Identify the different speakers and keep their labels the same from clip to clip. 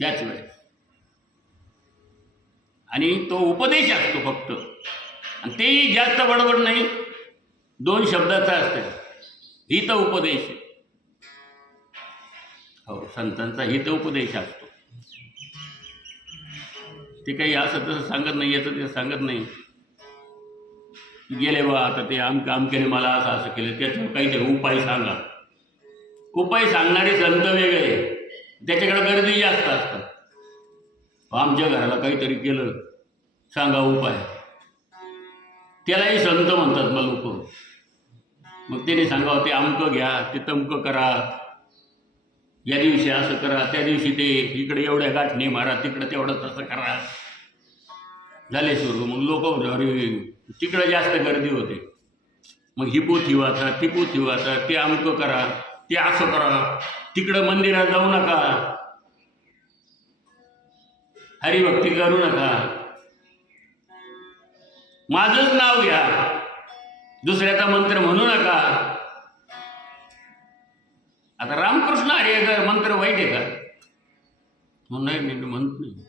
Speaker 1: त्याच वेळेस. आणि तो उपदेश असतो फक्त. आणि तेही जास्त बडबड नाही. दोन शब्दाचा असतं हित उपदेश. हो संतांचा हित उपदेश असतो. ते काही असं तसं सांगत नाही याचं ते सांगत नाही. गेले बा आता ते आम काम केले मला असं असं केलं. त्याच्यावर ते उपाय सांगा. उपाय सांगणारे संत वेगळे. त्याच्याकडे गर्दी जास्त असतात. आमच्या घराला काहीतरी केलं सांगा उपाय. त्यालाही संत म्हणतात मग लोक. मग त्याने सांगावं ते अमकं घ्या ते तमकं करा. या दिवशी असं करा त्या दिवशी ते इकडे एवढ्या गाठणे मारा तिकडं तेवढं तसं करा. झाले सुरू. मग लोक अरे तिकडं जास्त गर्दी होते. मग ही पोथी वाचा ती पोथी वाचा ते अमकं करा ते असं करा. तिकडं मंदिरात जाऊ नका. हरिभक्ती करू नका. माझंच नाव घ्या. दुसऱ्याचा मंत्र म्हणू नका. आता रामकृष्ण हरी मंत्र वाईट आहे का? मग नाही मी म्हणत नाही.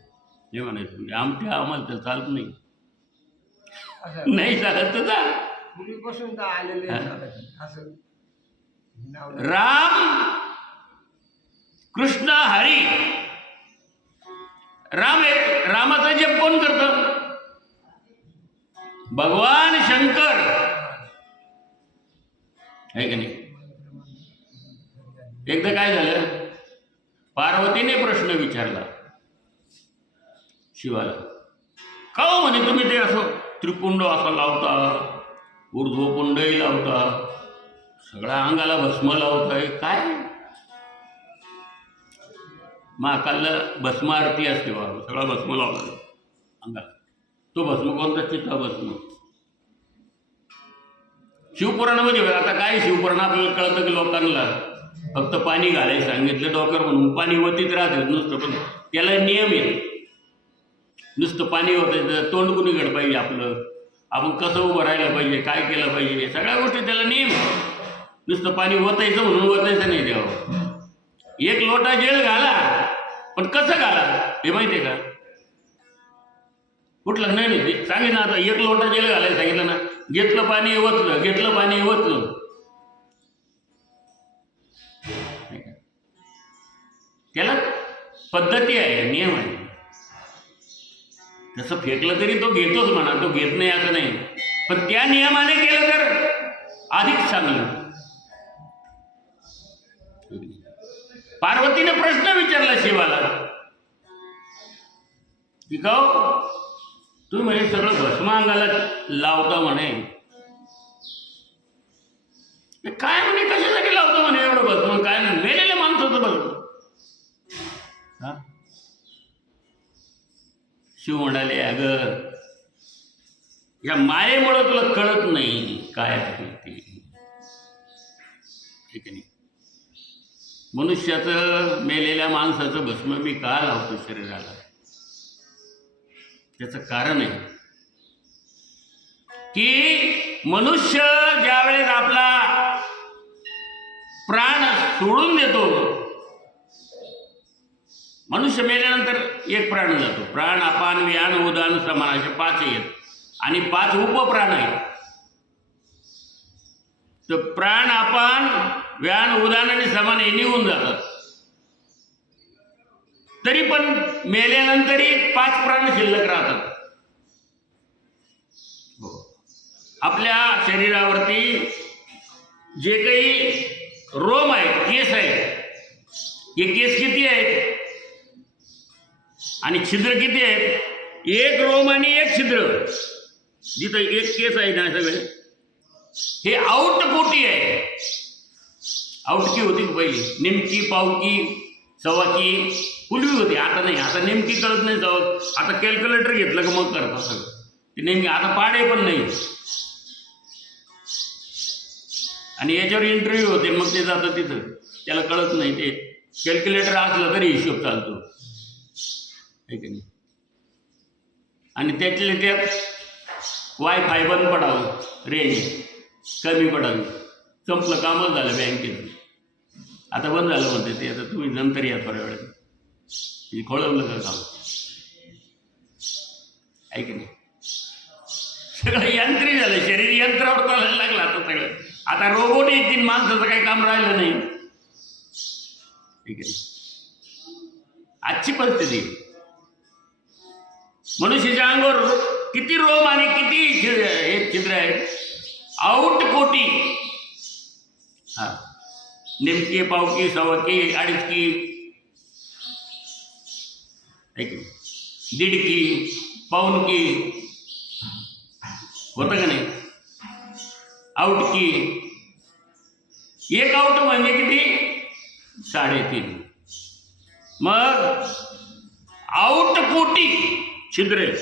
Speaker 1: हे म्हणायचं म्हणजे आमच्या आम्हाला तर चालत नाही. नाही चालत तर जा.
Speaker 2: पूर्वीपासून तर आलेले असं.
Speaker 1: राम कृष्ण हरी. राम आहे रामाचा जप कोण करत? भगवान शंकर. है का नाही? एकदा काय झालं? पार्वतीने प्रश्न विचारला. शिवाला का हो म्हणे तुम्ही ते असं त्रिपुंड असा लावता? ऊर्ध्वपुंडही लावता? सगळ्या अंगाला भस्म लावताय? काय? महाकालला भस्म आरती असते बाबा सगळा भस्म लावला अंगाला तो भस्म कोणता? चित्ता भस्म. शिवपुराणामध्ये म्हणजे आता काय शिवपुराण आपल्याला कळतं की लोकांना? फक्त पाणी घालायला सांगितलं डॉक्टर म्हणून. पाणी वतीत राहतात नुसतं पण त्याला नियम आहे. नुसतं पाणी होतं तोंड कुणीकडे पाहिजे आपलं? आपण कसं उभं राहायला पाहिजे काय केलं पाहिजे? सगळ्या गोष्टी त्याला नियम नुसतं पाणी ओतायचं म्हणून ओतायचं नाही द्यावं एक लोटा जेल घाला. पण कसं घाला? हे माहिती आहे का? कुठलं? नाही नाही ते सांगितलं आता. एक लोटा जेल घालायला सांगितलं ना. घेतलं पाणी ओतलं. घेतलं पाणी ओतलं. त्याला पद्धती आहे नियम आहे. तसं फेकलं तरी तो घेतोच म्हणा. तो घेत नाही असं नाही. पण त्या नियमाने केलं तर अधिक चांगलं. पार्वतीने प्रश्न विचारला शिवाला. की का तुम्ही म्हणजे सगळं भस्म अंगाला लावता म्हणे. काय म्हणे कशासाठी लावतो म्हणे एवढं भस्म? काय नाही मेलेल्या होतं बघ. हा? शिव म्हणाले अग या मायेमुळं तुला कळत नाही काय आहे ते. ठीक आहे नाही मनुष्याचं मेलेल्या माणसाचं भस्म मी का लावतो शरीराला? त्याचं कारण आहे की मनुष्य ज्यावेळेस आपला प्राण सोडून देतो मनुष्य मेल्यानंतर एक प्राण जातो. प्राण अपान व्यान उदान समान असे पाच आहेत. आणि पाच उपप्राण आहेत. तर प्राण अपान व्यान उदान आणि समान हे निघून जातात. तरी पण मेल्यानंतरही पाच प्राण शिल्लक राहतात. हो. आपल्या शरीरावरती जे काही रोम आहेत केस आहेत हे केस किती आहेत? आणि छिद्र किती आहेत? एक रोम आणि एक छिद्र. जिथं एक केस आहे ना सगळे हे आउटपोटी आहे. आउटकी होती पहिली? नेमकी पावकी सवाकी पुलवी होती. आता नाही. आता नेमकी कळत नाही जावं. आता कॅल्क्युलेटर घेतलं का मग करता सगळं? ते नेमकी आता पाडे पण नाही. आणि याच्यावर इंटरव्ह्यू होते. मग ते जातं तिथं. त्याला कळत नाही ते. कॅल्क्युलेटर असलं तरी हिशोब चालतो. नाही? आणि त्यातल्या त्यात वायफाय बंद पडावं. रेंज कमी पडावी. संपलं कामच झालं बँकेत आता बंद झालं म्हणते ते आता तुम्ही नंतर या थोड्या वेळेत. खोळवलं का काम? आहे की नाही? सगळं यंत्री झालं शरीर यंत्रावर चालायला लागलं आता सगळं. आता रोबोट येतील माणसाचं काही काम राहिलं नाही. ठीक आहे. आजची परिस्थिती. मनुष्याच्या अंगावर किती रोम आणि किती हे छिद्र आहेत. आऊट कोटी. हा. नेमकी पावकी सवाकी अडीचकी आहे की नाही? दीडकी पाऊनकी होतं का नाही? आऊटकी एक आऊट म्हणजे किती साडेतीन मग आऊट कोटी छिद्र। आहेत.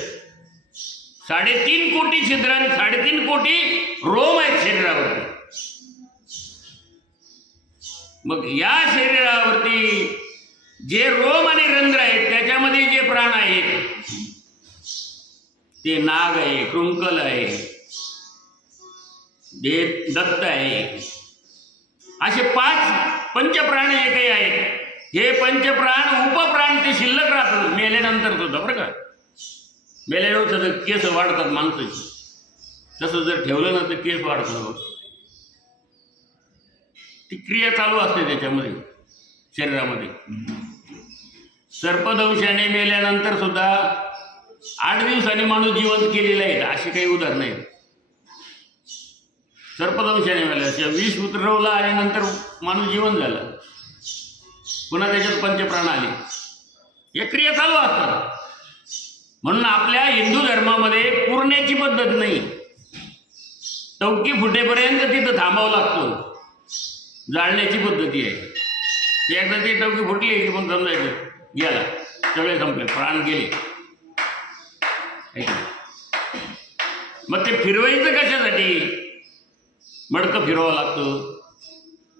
Speaker 1: साडेतीन कोटी छिद्र आणि साडेतीन कोटी रोम आहेत शरीरावरती। मग या शरीरावरती जे रोम आणि रंध्र आहेत त्याच्यामध्ये जे प्राण आहेत ते नाग आहे कृंकल आहे जे दत्त आहे असे पाच पंचप्राण जे काही आहेत हे पंचप्राण उपप्राण ते शिल्लक राहतात. मेल्यानंतर सुद्धा बरं का? मेल्यावर केस वाढतात माणसाची. तसं जर ठेवलं ना तर केस वाढतं ती क्रिया चालू असते त्याच्यामध्ये शरीरामध्ये. सर्पदंशाने मेल्यानंतर सुद्धा आठ दिवसांनी माणूस जिवंत केलेला आहे अशी काही उदाहरणं आहेत. सर्पदंशाने मेल्या विष उतरवलं आणि नंतर माणूस जिवंत झाला. पुन्हा त्याच्यात पंचप्राण आले. या क्रिया चालू असतात. म्हणून आपल्या हिंदू धर्मामध्ये पुरण्याची पद्धत नाही. टवकी फुटेपर्यंत तिथं थांबावं लागतं. जाळण्याची पद्धती आहे. ते एकदा ती टवकी फुटली की पण समजायचं गेला. सगळे संपले प्राण गेले. मग ते फिरवायचं कशासाठी? मडकं फिरवावं लागतं.